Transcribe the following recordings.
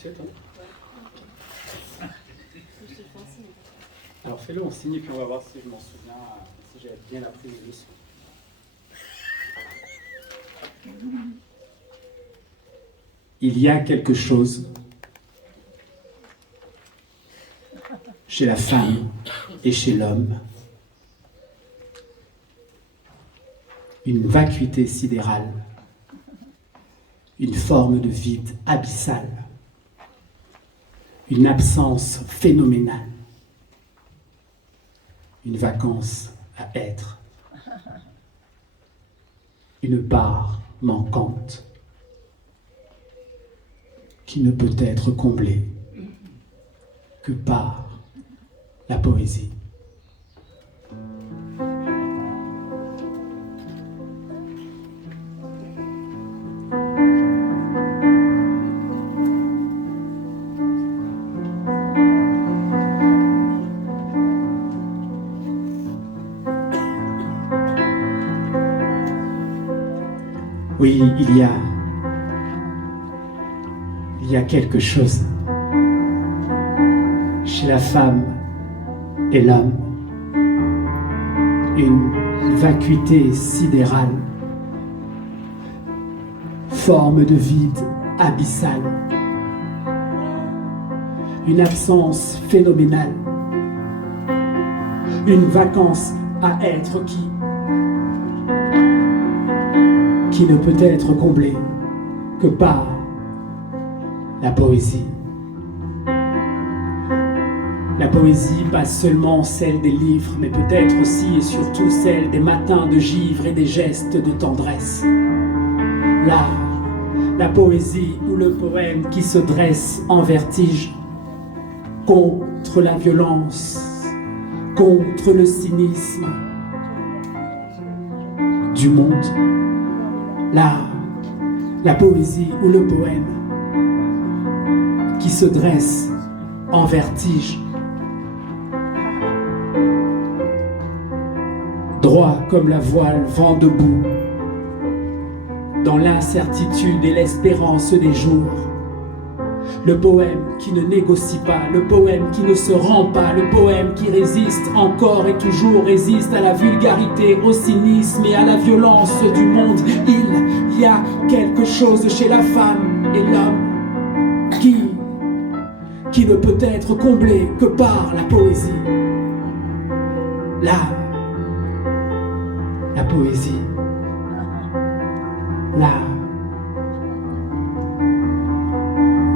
sais, toi. Alors fais-le en signe et puis on va voir si je m'en souviens, si j'ai bien appris les leçons. Il y a quelque chose chez la femme et chez l'homme, une vacuité sidérale, une forme de vide abyssal, une absence phénoménale, une vacance à être, une part manquante qui ne peut être comblée que par la poésie. Oui, il y a quelque chose chez la femme et l'homme, une vacuité sidérale, forme de vide abyssal, une absence phénoménale, une vacance à être qui ne peut être comblée que par la poésie. La poésie, pas seulement celle des livres, mais peut-être aussi et surtout celle des matins de givre et des gestes de tendresse. La poésie ou le poème qui se dresse en vertige contre la violence, contre le cynisme du monde. La poésie ou le poème qui se dresse en vertige, droit comme la voile vent debout, dans l'incertitude et l'espérance des jours. Le poème qui ne négocie pas, le poème qui ne se rend pas, le poème qui résiste encore et toujours, résiste à la vulgarité, au cynisme et à la violence du monde. Il y a quelque chose chez la femme et l'homme qui ne peut être comblé que par la poésie. La poésie.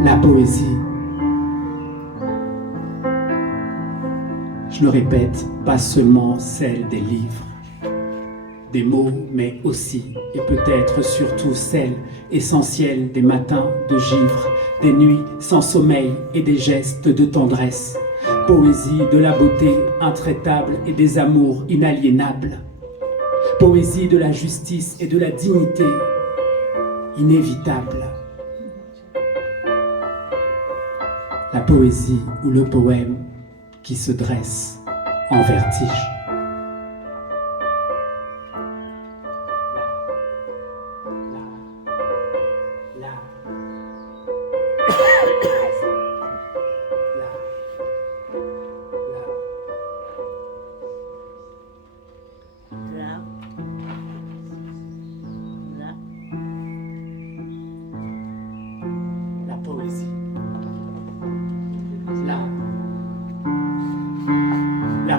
La poésie. Je le répète, pas seulement celle des livres, des mots, mais aussi et peut-être surtout celle essentielle des matins de givre, des nuits sans sommeil et des gestes de tendresse. Poésie de la beauté intraitable et des amours inaliénables. Poésie de la justice et de la dignité inévitable. La poésie ou le poème qui se dresse en vertige.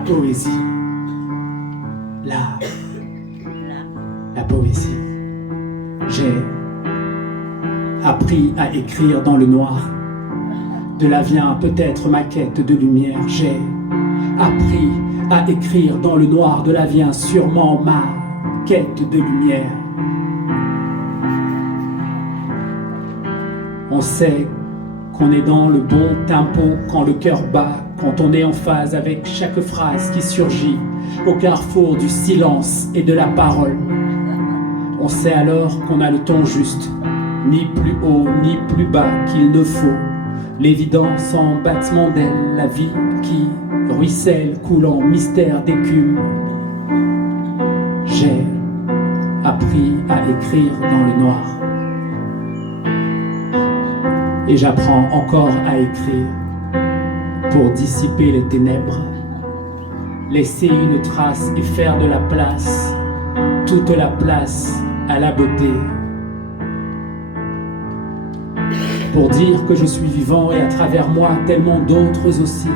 Poésie, la poésie. J'ai appris à écrire dans le noir. De là vient peut-être ma quête de lumière. J'ai appris à écrire dans le noir. De là vient sûrement ma quête de lumière. On sait qu'on est dans le bon tempo quand le cœur bat, quand on est en phase avec chaque phrase qui surgit au carrefour du silence et de la parole. On sait alors qu'on a le ton juste, ni plus haut ni plus bas qu'il ne faut. L'évidence en battement d'ailes, la vie qui ruisselle, coulant mystère d'écume. J'ai appris à écrire dans le noir. Et j'apprends encore à écrire pour dissiper les ténèbres, laisser une trace et faire de la place, toute la place à la beauté. Pour dire que je suis vivant et à travers moi tellement d'autres aussi.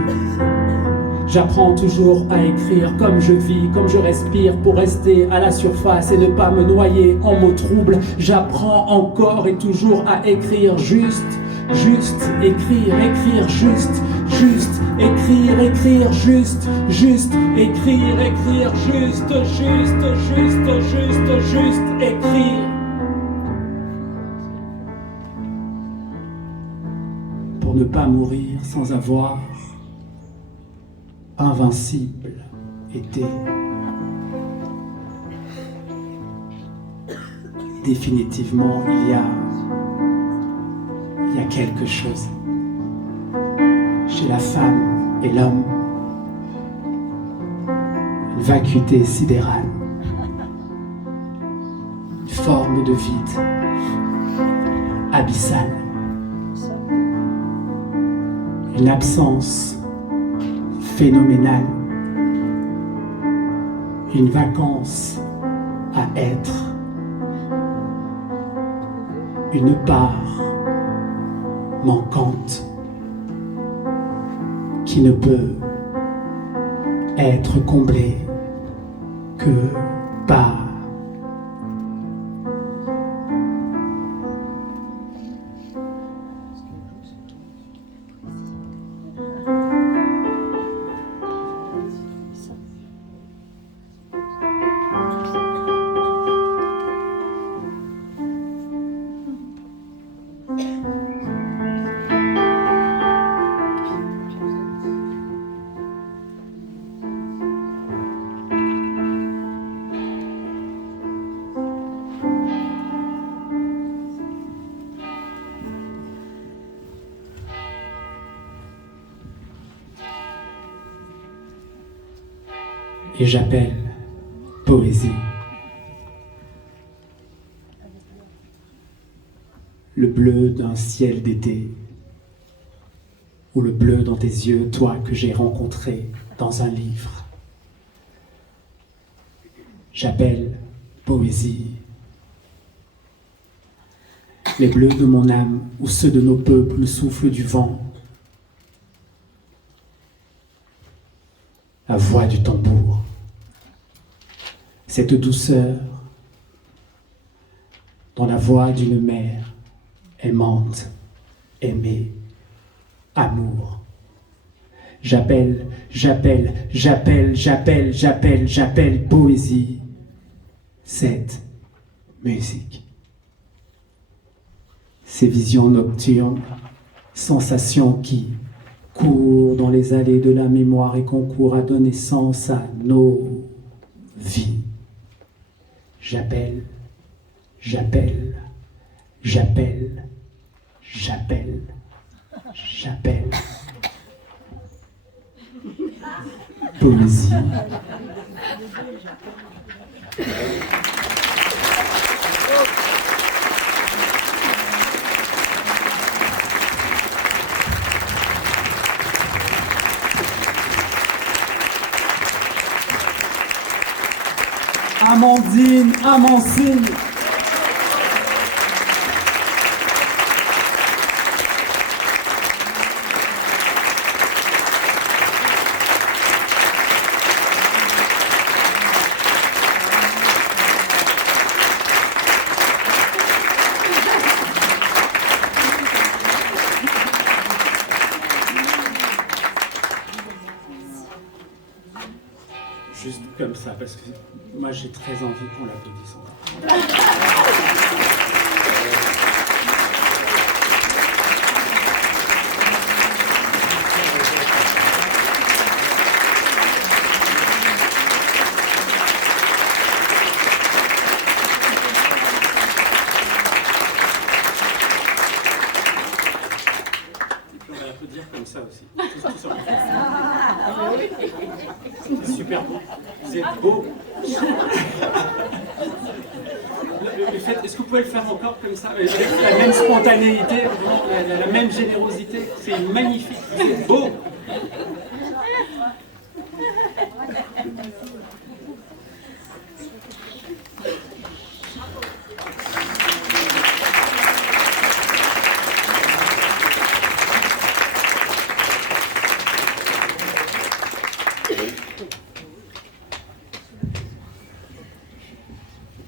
J'apprends toujours à écrire comme je vis, comme je respire pour rester à la surface et ne pas me noyer en mots troubles. J'apprends encore et toujours à écrire juste, écrire juste, écrire juste, écrire juste, écrire. Pour ne pas mourir sans avoir invincible été. Définitivement, il y a quelque chose chez la femme et l'homme, une vacuité sidérale, une forme de vide abyssale, une absence phénoménale, une vacance à être, une part manquante qui ne peut être comblée que par et j'appelle poésie. Le bleu d'un ciel d'été, ou le bleu dans tes yeux, toi que j'ai rencontré dans un livre. J'appelle poésie. Les bleus de mon âme, ou ceux de nos peuples, le souffle du vent, la voix du tambour, cette douceur dans la voix d'une mère aimante, aimée, amour. J'appelle poésie, cette musique. Ces visions nocturnes, sensations qui courent dans les allées de la mémoire et concourent à donner sens à nos vies. J'appelle poésie. Amandine, Amancine. Juste comme ça, parce que moi j'ai très envie qu'on l'applaudisse encore. l'applaudir comme ça aussi. Tout simplement. C'est super beau. Vous êtes beau. Est-ce que vous pouvez le faire encore comme ça, avec la même spontanéité, la même générosité? C'est magnifique. Vous êtes beau.